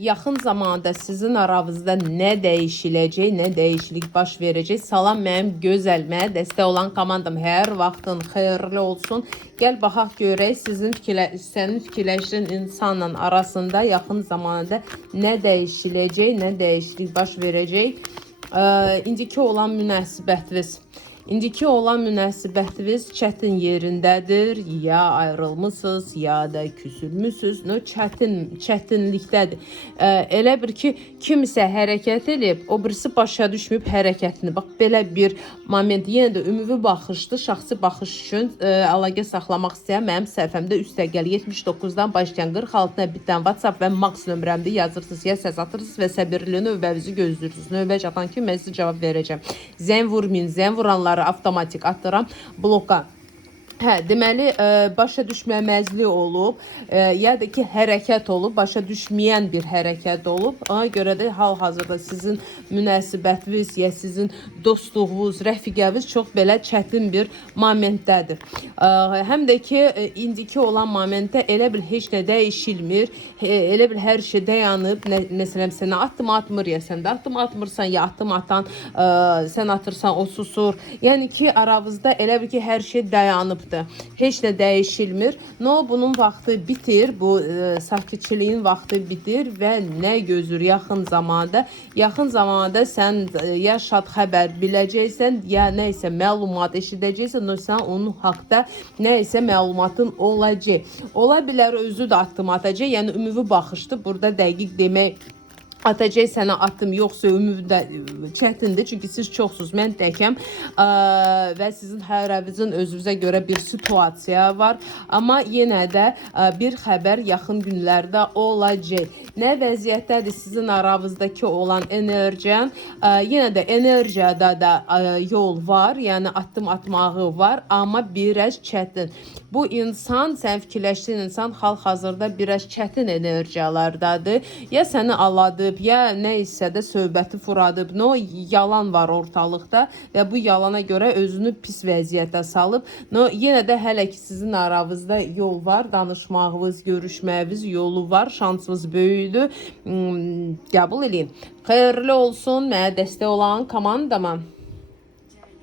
Yaxın zamanda sizin aranızda nə dəyişiləcək, nə dəyişiklik baş verəcək? Salam mənim gözəl, mənə dəstək olan komandam. Hər vaxtın xeyirli olsun. Gəl baxaq görək sənin fikirləşdiyin insanla arasında yaxın zamanda nə dəyişiləcək, nə dəyişiklik baş verəcək? İndiki olan münasibətiniz. İndiki olan münasibətiniz çətin yerindədir, ya ayrılmısınız, ya da küsülmüsünüz, çətinlikdədir. Elə bir ki, kimsə hərəkət edib, o birisi başa düşməyib hərəkətini. Bax, belə bir moment, yenə də ümumi baxışdır, şəxsi baxış üçün əlaqə saxlamaq istəyən mənim səhifəmdə üstəgəl 79-dan başlayan 46-na bitən WhatsApp və Max nömrəmdə yazırsınız, ya səs atırsınız və səbirli növbənizi gözləyirsiniz. Növbə çatan ki, mən sizə cavab verəcəm. Zəng vurmayın, zəng vuranları avtomatik atıram bloka. Deməli, başa düşməməzlik olub, ya da ki, hərəkət olub, başa düşməyən bir hərəkət olub. Ona görə də hal-hazırda sizin münasibətiniz, ya sizin dostluğunuz, rəfiqəniz çox belə çətin bir momentdədir. Həm də ki, indiki olan momentdə elə bil heç nə dəyişilmir, elə bil hər şey dayanıb. Məsələn, sənə atdım atmır, ya sən də atdım atmırsan, ya atdım atan, sən atırsan, o susur. Yəni ki, aranızda elə bil ki, hər şey dayanıb. Heç nə dəyişilmir. Bunun vaxtı bitir, bu sakitçiliyin vaxtı bitir və nə gözür yaxın zamanda? Yaxın zamanda sən ya şad xəbər biləcəksən, ya nə isə məlumat eşidəcəksən, sən onun haqda nə isə məlumatın olacaq. Ola bilər özü də addım atacaq, yəni ümumi baxışdır. Burada dəqiq demək atacaq sənə atdım, yoxsa ümumda çətindir. Çünki siz çoxsuz, mən təkəm və sizin hərəvinizin özünüzə görə bir situasiya var. Amma yenə də bir xəbər yaxın günlərdə olacaq. Nə vəziyyətdədir sizin aranızdakı olan enerjiyan? Yenə də enerjiyada da yol var, yəni addım atmağı var, amma biraz çətin. Bu insan, sən fikirləşdiyin insan hal-hazırda biraz çətin enerjiyalardadır. Ya səni aladı, ya nə isə də söhbəti furadıb, yalan var ortalıqda və bu yalana görə özünü pis vəziyyətə salıb. Yenə də hələ ki sizin aranızda yol var, danışmağınız, görüşməyiniz yolu var, şansınız böyüdür. Qəbul edin. Xeyirli olsun, mənə dəstək olan komandama.